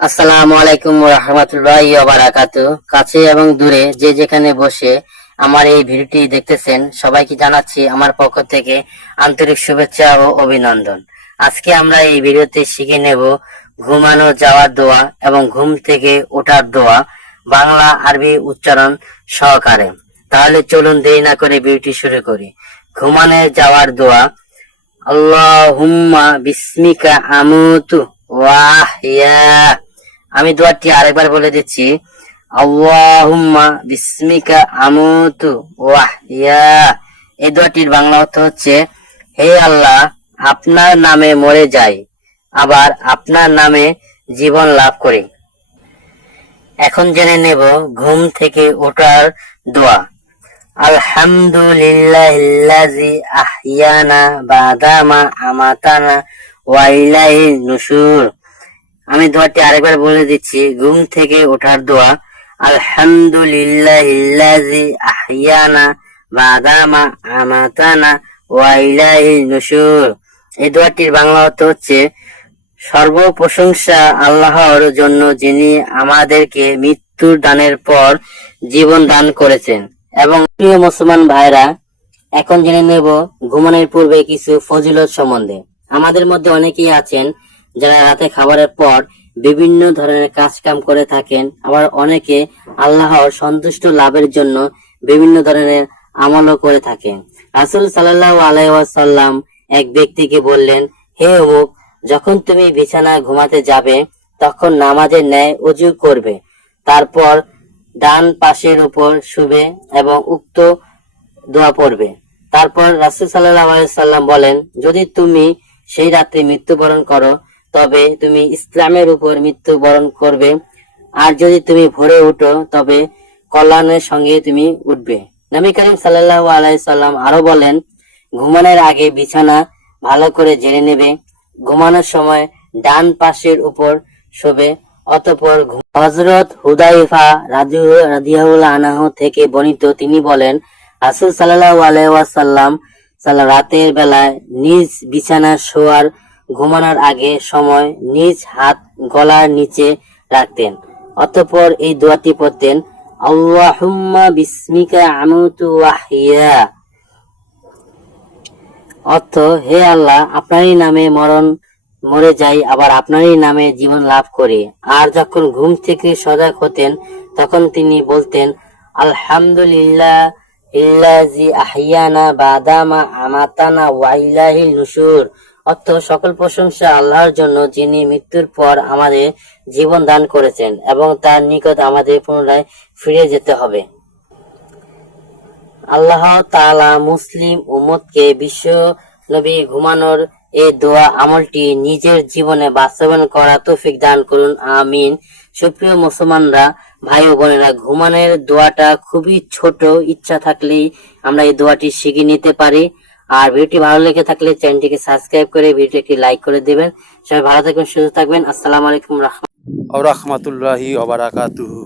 আসসালামু আলাইকুম ওয়া রাহমাতুল্লাহি ওয়া বারাকাতুহু। কাছে এবং দূরে যে যেখানে বসে আমার এই ভিডিওটি দেখতেছেন সবাইকে জানাচ্ছি আমার পক্ষ থেকে আন্তরিক শুভেচ্ছা ও অভিনন্দন। আজকে আমরা এই ভিডিওতে শিখে নেব ঘুমানো যাওয়ার দোয়া এবং ঘুম থেকে ওঠার দোয়া বাংলা আরবি উচ্চারণ সহকারে। তাহলে চলুন দেরি না করে ভিডিওটি শুরু করি। ঘুমানো যাওয়ার দোয়া। আল্লাহুম্মা বিসমিকা আমুতু ওয়া আহইয়া। আমি দোয়াটি আরেকবার বলে দিচ্ছি। আল্লাহুম্মা বিসমিকা আমুতু ওয়া আহইয়া। এই দোয়াটির বাংলা অর্থ হচ্ছে, হে আল্লাহ, আপনার নামে মরে যাই, আবার আপনার নামে জীবন লাভ করি। এখন জেনে নেব ঘুম থেকে ওঠার দোয়া। আলহামদুলিল্লাহিল্লাযী আহইয়ানা বাদা মা আমাতানা ওয়া ইলাইহিন নুশুর। আমি দোয়াটি আরেকবার বলে দিচ্ছি। ঘুম থেকে ওঠার দোয়া। আলহামদুলিল্লাহিল্লাযী আহইয়ানা বাদা মা আমাতানা ওয়া ইলাইহিন নুশুর। এই দোয়াটির বাংলা অর্থ হচ্ছে, সর্ব প্রশংসা আল্লাহর জন্য, যিনি আমাদেরকে মৃত্যুর দানের পর জীবন দান করেছেন। এবং প্রিয় মুসলমান ভাইরা, এখন জেনে নেব ঘুমানোর পূর্বে কিছু ফজিলত সম্বন্ধে। আমাদের মধ্যে অনেকেই আছেন যারা রাতে খাবারের পর বিভিন্ন ধরনের কাজ কাম করে থাকেন, আবার অনেকে আল্লাহর সন্তুষ্ট লাভের জন্য বিভিন্ন ধরনের আমলও করে থাকেন। রাসূল সাল্লাল্লাহু আলাইহি ওয়াসাল্লাম এক ব্যক্তিকে বললেন, হে অমুক, যখন তুমি বিছানায় ঘুমাতে যাবে তখন নামাজের ন্যায় ওযু করবে, তারপর ডান পাশের উপর শুবে এবং উক্ত দোয়া পড়বে। তারপর রাসূল সাল্লাল্লাহু আলাইহি ওয়াসাল্লাম বলেন, যদি তুমি সেই রাতে মৃত্যুবরণ করো তবে তুমি ইসলামের উপর মৃত্যুবরণ করবে, আর যদি তুমি ভোরে উঠো তবে কল্যাণের সঙ্গে তুমি উঠবে। নবী করিম সাল্লাল্লাহু আলাইহি সাল্লাম আরো বলেন, ঘুমানোর আগে বিছানা ভালো করে ঝেড়ে নেবে, ঘুমানোর সময় ডান পাশের উপর শোবে, অতঃপর হযরত হুযায়ফা রাদিয়াল্লাহু আনহু থেকে বর্ণিত, তিনি বলেন, রাসূল সাল্লাল্লাহু আলাইহি ওয়াসাল্লাম রাতের বেলায় নিজ বিছানায় শোয়ার ঘুমানোর আগে সময় নিজ হাত গলার নিচে রাখতেন, অতঃপর এই দোয়াটি পড়তেন, আল্লাহুম্মা বিসমিকা আমুতু ওয়া আহইয়া। অর্থ, হে আল্লাহ, আপনারই নামে মরে যাই, আবার আপনারই নামে জীবন লাভ করি। আর যখন ঘুম থেকে সজাগ হতেন তখন তিনি বলতেন, আলহামদুলিল্লাহিল্লাযী আহইয়ানা বাদা মা আমাতানা ওয়া ইলাইহিন নুশুর। অর্থ, সকল প্রশংসা আল্লাহর জন্য, যিনি মৃত্যুর পর আমাদের জীবন দান করেছেন এবং তার নিকট আমাদের পুনরায় ফিরে যেতে হবে। আল্লাহ তাআলা মুসলিম উম্মতকে বিশ্ব নবী ঘুমানোর এই দোয়া আমলটি নিজের জীবনে বাস্তবায়ন করা তৌফিক দান করুন, আমিন। সুপ্রিয় মুসলমানরা, ভাই ও বোনেরা, ঘুমানোর দোয়াটা খুবই ছোট, ইচ্ছা থাকলেই আমরা এই দোয়াটি শিখে নিতে পারি। আর ভিডিওটি ভালো লেগে থাকলে চ্যানেলটিকে সাবস্ক্রাইব করে ভিডিওটি একটি লাইক করে দিবেন। সবাই ভালো থাকবেন, সুস্থ থাকবেন। আসসালামু আলাইকুম ওয়া রাহমাতুল্লাহি ওয়া বারাকাতুহু।